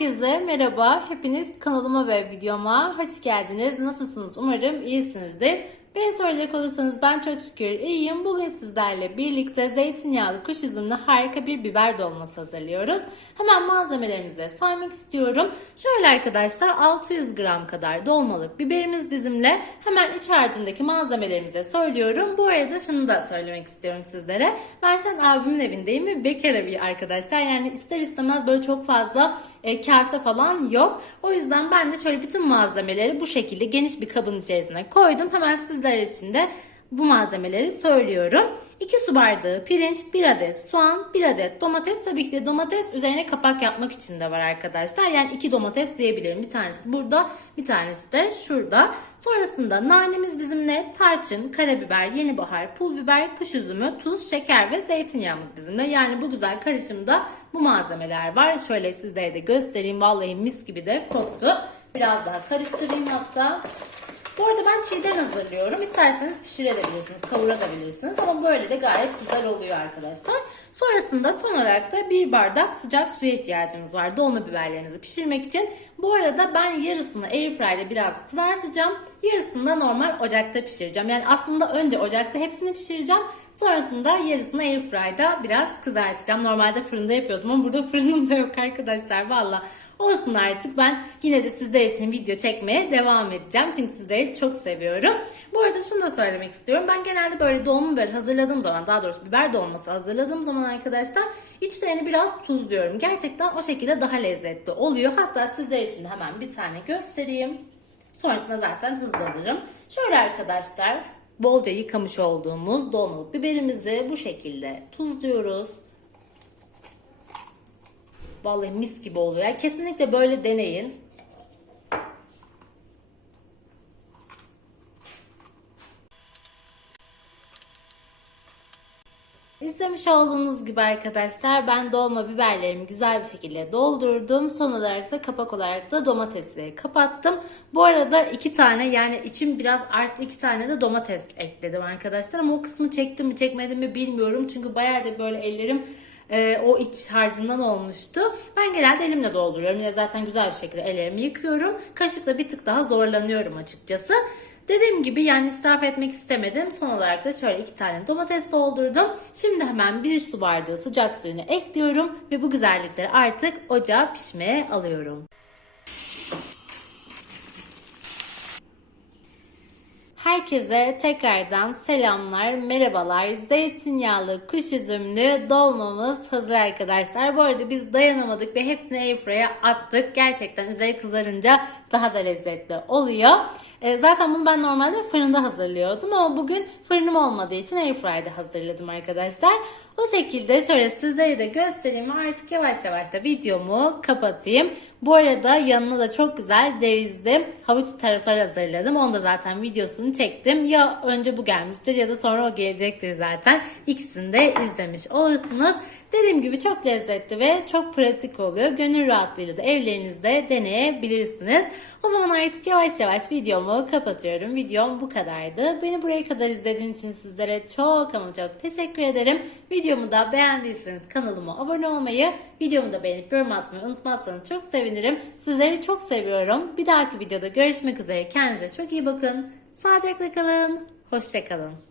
Herkese merhaba. Hepiniz kanalıma ve videoma hoş geldiniz. Nasılsınız? Umarım iyisinizdir. Beni soracak olursanız ben çok şükür iyiyim. Bugün sizlerle birlikte zeytinyağlı kuş üzümlü harika bir biber dolması hazırlıyoruz. Hemen malzemelerimizi de saymak istiyorum. Şöyle arkadaşlar 600 gram kadar dolmalık biberimiz bizimle. Hemen iç harcındaki malzemelerimizi de söylüyorum. Bu arada şunu da söylemek istiyorum sizlere. Ben şu an abimin evindeyim ve bekar evi arkadaşlar. Yani ister istemez böyle çok fazla e, kase falan yok. O yüzden ben de şöyle bütün malzemeleri bu şekilde geniş bir kabın içerisine koydum. Hemen sizler için de bu malzemeleri söylüyorum. 2 su bardağı pirinç, 1 adet soğan, 1 adet domates. Tabii ki de domates üzerine kapak yapmak için de var arkadaşlar. Yani 2 domates diyebilirim. Bir tanesi burada, bir tanesi de şurada. Sonrasında nanemiz bizimle, tarçın, karabiber, yeni bahar, pul biber, kuş üzümü, tuz, şeker ve zeytinyağımız bizimle. Yani bu güzel karışımda bu malzemeler var. Şöyle sizlere de göstereyim. Vallahi mis gibi de koktu. Biraz daha karıştırayım hatta. Bu arada ben çiğden hazırlıyorum. İsterseniz pişirebilirsiniz, kavurabilirsiniz ama böyle de gayet güzel oluyor arkadaşlar. Sonrasında son olarak da bir bardak sıcak suya ihtiyacımız var dolma biberlerinizi pişirmek için. Bu arada ben yarısını airfryde biraz kızartacağım. Yarısını da normal ocakta pişireceğim. Yani aslında önce ocakta hepsini pişireceğim. Sonrasında yarısını airfryda biraz kızartacağım. Normalde fırında yapıyordum ama burada fırınım da yok arkadaşlar. Valla Olsun artık ben yine de sizler için video çekmeye devam edeceğim. Çünkü sizleri çok seviyorum. Bu arada şunu da söylemek istiyorum. Ben genelde böyle dolma biber hazırladığım zaman daha doğrusu biber dolması hazırladığım zaman arkadaşlar içlerini biraz tuzluyorum. Gerçekten o şekilde daha lezzetli oluyor. Hatta sizler için hemen bir tane göstereyim. Sonrasında zaten hızlanırım. Şöyle arkadaşlar bolca yıkamış olduğumuz dolmalık biberimizi bu şekilde tuzluyoruz. Vallahi mis gibi oluyor. Yani kesinlikle böyle deneyin. İzlemiş olduğunuz gibi arkadaşlar ben dolma biberlerimi güzel bir şekilde doldurdum. Son olarak da kapak olarak da domatesleri kapattım. Bu arada iki tane yani içim biraz artı iki tane de domates ekledim arkadaşlar. Ama o kısmı çektim mi çekmedim mi bilmiyorum. Çünkü bayağıca böyle ellerim e, o iç harcından olmuştu. Ben genelde elimle dolduruyorum. Yine zaten güzel bir şekilde ellerimi yıkıyorum. Kaşıkla bir tık daha zorlanıyorum açıkçası. Dediğim gibi yani israf etmek istemedim. Son olarak da şöyle iki tane domates doldurdum. Şimdi hemen bir su bardağı sıcak suyunu ekliyorum ve bu güzellikleri artık ocağa pişmeye alıyorum. Herkese tekrardan selamlar, merhabalar. Zeytinyağlı, kuş üzümlü dolmamız hazır arkadaşlar. Bu arada biz dayanamadık ve hepsini airfryer'a attık. Gerçekten üzeri kızarınca daha da lezzetli oluyor. E, zaten bunu ben normalde fırında hazırlıyordum ama bugün fırınım olmadığı için airfryer'da hazırladım arkadaşlar. O şekilde şöyle sizlere de göstereyim artık yavaş yavaş da videomu kapatayım. Bu arada yanına da çok güzel cevizli havuç tarator hazırladım. Onu da zaten videosunu çektim. Ya önce bu gelmiştir ya da sonra o gelecektir zaten. İkisini de izlemiş olursunuz. Dediğim gibi çok lezzetli ve çok pratik oluyor. Gönül rahatlığıyla da evlerinizde deneyebilirsiniz. O zaman artık yavaş yavaş videomu kapatıyorum. Videom bu kadardı. Beni buraya kadar izlediğiniz için sizlere çok ama çok teşekkür ederim. Videomu da beğendiyseniz kanalıma abone olmayı, videomu da beğenip yorum atmayı unutmazsanız çok sevinirim. Sizleri çok seviyorum. Bir dahaki videoda görüşmek üzere. Kendinize çok iyi bakın. Sağlıcakla kalın. Hoşçakalın.